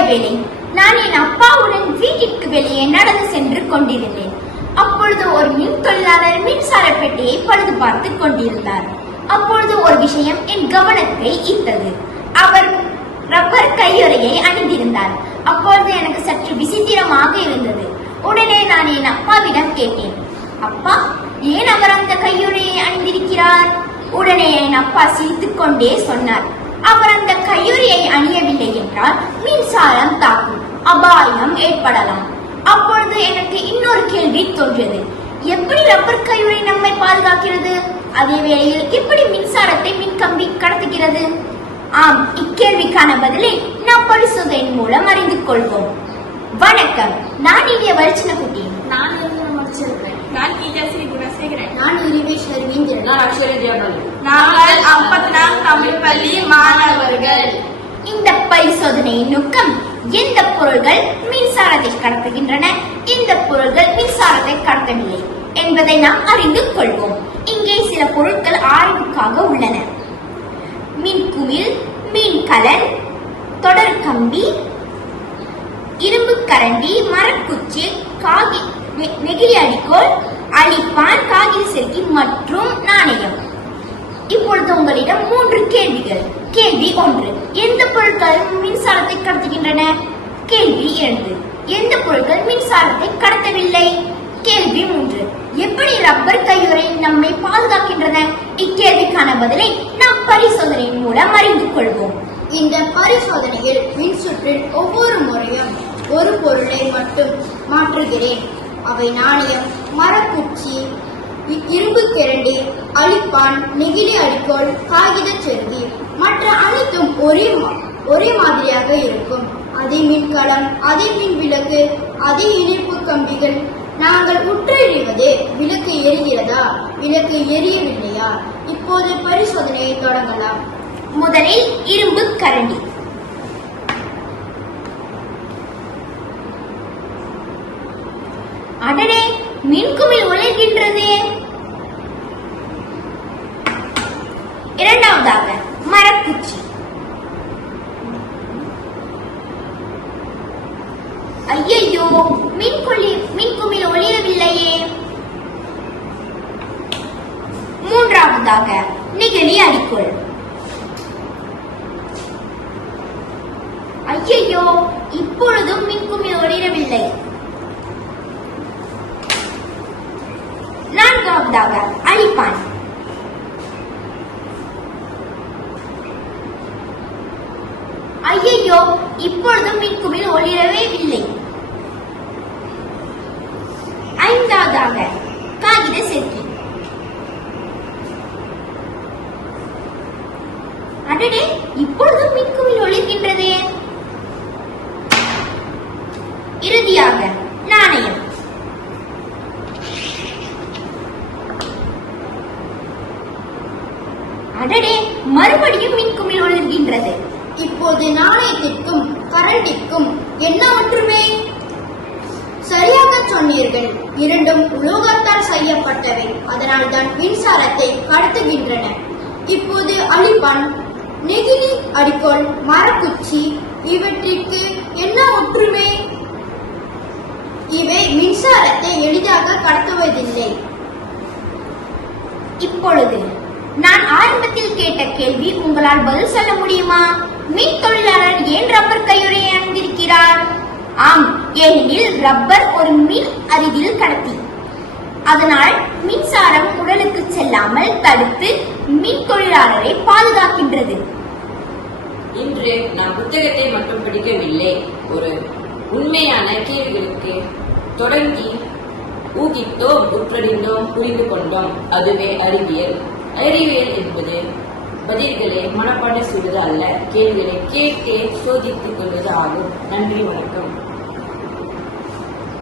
காலை வேளை. நான் என் அப்பாவுடன் வீட்டிற்கு வெளியே நடந்து சென்று கொண்டிருந்தேன். அப்பொழுது ஒரு மின் தொழிலாளர் மின்சார பெட்டியை பழுது பார்த்துக் கொண்டிருந்தார். அப்பொழுது ஒரு விஷயம் என் கவனத்தை ஈர்த்தது. அவர் ரப்பர் கையுறையை அணிந்திருந்தார். அப்பொழுது எனக்கு சற்று விசித்திரமாக இருந்தது. உடனே நான் என் அப்பாவிடம் கேட்டேன், அப்பா, ஏன் அவர் அந்த கையுறையை அணிந்திருக்கிறார்? உடனே என் அப்பா சிரித்துக் கொண்டே சொன்னார், அவர் அந்த கையுறையை அணியவில்லை என்றால் மின்சாரம் தாக்கும், அபாயம் ஏற்படலாம். அப்பொழுது எனக்கு இன்னொரு கேள்வி தோன்றியது. எப்படி ரப்பர் கையுறை நம்மை பாதுகாக்கிறது? அதே வேளையில் எப்படி மின்சாரத்தை மின்கம்பி கடத்துகிறது? ஆம், இக்கேள்விக்கான பதிலை நாம் பரிசோதனையின் மூலம் அறிந்து கொள்வோம். வணக்கம், நான் இங்கே வர்ச்சனகுட்டி. நான் முடிச்சிருக்கிறேன். நான் கீதாஸ்ரீ குணசேகரன். நான் இரிவேஷ் ரவீந்திரன். நான் அக்ஷரே ஜெயபாலன். நாங்கள் 54 தமிழ் பள்ளி மாணவர்கள். இந்த பரிசோதனையின் நோக்கம், எந்த பொருள்கள் மின்சாரத்தை கடத்துகின்றன, எந்த பொருள்கள் மின்சாரத்தை கடத்தவில்லை என்பதை நாம் அறிந்து கொள்வோம். இங்கே சில பொருட்கள் ஆய்வுக்காக உள்ளன. மின்குமிழ், மின்கலன், தொடர் கம்பி, இரும்பு கரண்டி, மரக்குச்சி, நெகிழி அடிக்கோல், அழிப்பான், காகித செருக்கி மற்றும் நாணயம். இப்பொழுது உங்களிடம் 3 கேள்விகள். கேள்வி 1, எந்த பொருட்கள் மின்சாரத்தை கடத்துகின்றன? கேள்வி 2, எந்த பொருட்கள் மின்சாரத்தை கடத்தவில்லை? கேள்வி 3, எப்படி ரப்பர் கையுறை நம்மை பாதுகாக்கின்றன? இக்கேள்விக்கான பதிலை நாம் பரிசோதனையின் மூலம் அறிந்து கொள்வோம். இந்த பரிசோதனையில் மின்சுற்றில் ஒவ்வொரு முறையும் ஒரு பொருளை மட்டும் மாற்றுகிறேன். அவை நாணயம், மரக்குச்சி, இரும்பு கரண்டி, அழிப்பான், நெகிழி அடிக்கோல், காகித செருகி. மற்ற அனைத்தும் ஒரே மாதிரியாக இருக்கும். அதே மின்கலம், அதே மின் விளக்கு, அதே இணைப்பு கம்பிகள். நாங்கள் உற்றறிவது விளக்கு எரிகிறதா, விளக்கு எரியவில்லையா? இப்போது பரிசோதனையை தொடங்கலாம். முதலில் இரும்பு கரண்டி. அடடே, மின்குமிழ் ஒளிர்கின்றது. இரண்டாவதாக மரக்குச்சி. ஐயையோ, மின்குமிழ் ஒளிரவில்லையே. மூன்றாவதாக நெகிழி அடிக்கோல். ஐயையோ, இப்பொழுதும் மின்குமிழ் ஒளிரவில்லை. நான்காவதாக அழிப்பான். ஐயையோ, இப்பொழுதும் மின்குமிழ் ஒளிரவே இல்லை. ஐந்தாவதாக காகித செருக்கி. அடடே, இப்பொழுதும் மின்குமிழ் ஒளிர்கின்றதே. இறுதியாக நாணயம். அடடே, மறுபடியும் மின்குமிழ் ஒளிர்கின்றது. இப்போது நாணயத்திற்கும் கரண்டிற்கும் என்ன ஒற்றுமை? சரியாக சொன்னீர்கள். இரண்டும் உலோகத்தால் செய்யப்பட்டவை, அதனால் தான் மின்சாரத்தை கடத்துகின்றன. இப்போது அழிப்பான், நெகிழி அடிக்கோல், மரக்குச்சி இவற்றிற்கு என்ன ஒற்றுமை? இவை மின்சாரத்தை எளிதாக கடத்துவதில்லை. இப்பொழுது நான் ஆரம்பத்தில் கேட்ட கேள்வி உங்களால் பதில் சொல்ல முடியுமா? மின் தொழிலாளர் ஏன் ரப்பர் கையுறையை அணிந்திருக்கிறார்? ஆம், ஏனெனில் ரப்பர் ஒரு மின் அறிவியல் கடத்தி. அதனால் மின்சாரம் உடலுக்கு செல்லாமல் தடுத்து மின் தொழிலாளரை பாதுகாக்கின்றது. இன்று நாம் புத்தகத்தை மட்டும் படிக்கவில்லை, ஒரு உண்மையான கேள்விகளுக்கு தொடங்கி ஊகித்தோம், உற்றறிந்தோம், புரிந்து கொண்டோம். அதுவே அறிவியல். அறிவியல் என்பது பதில்களை மனப்பாடம் செய்வது அல்ல, கேள்விகளை கேட்டே சோதித்துக் கொள்வது ஆகும். நன்றி, வணக்கம்.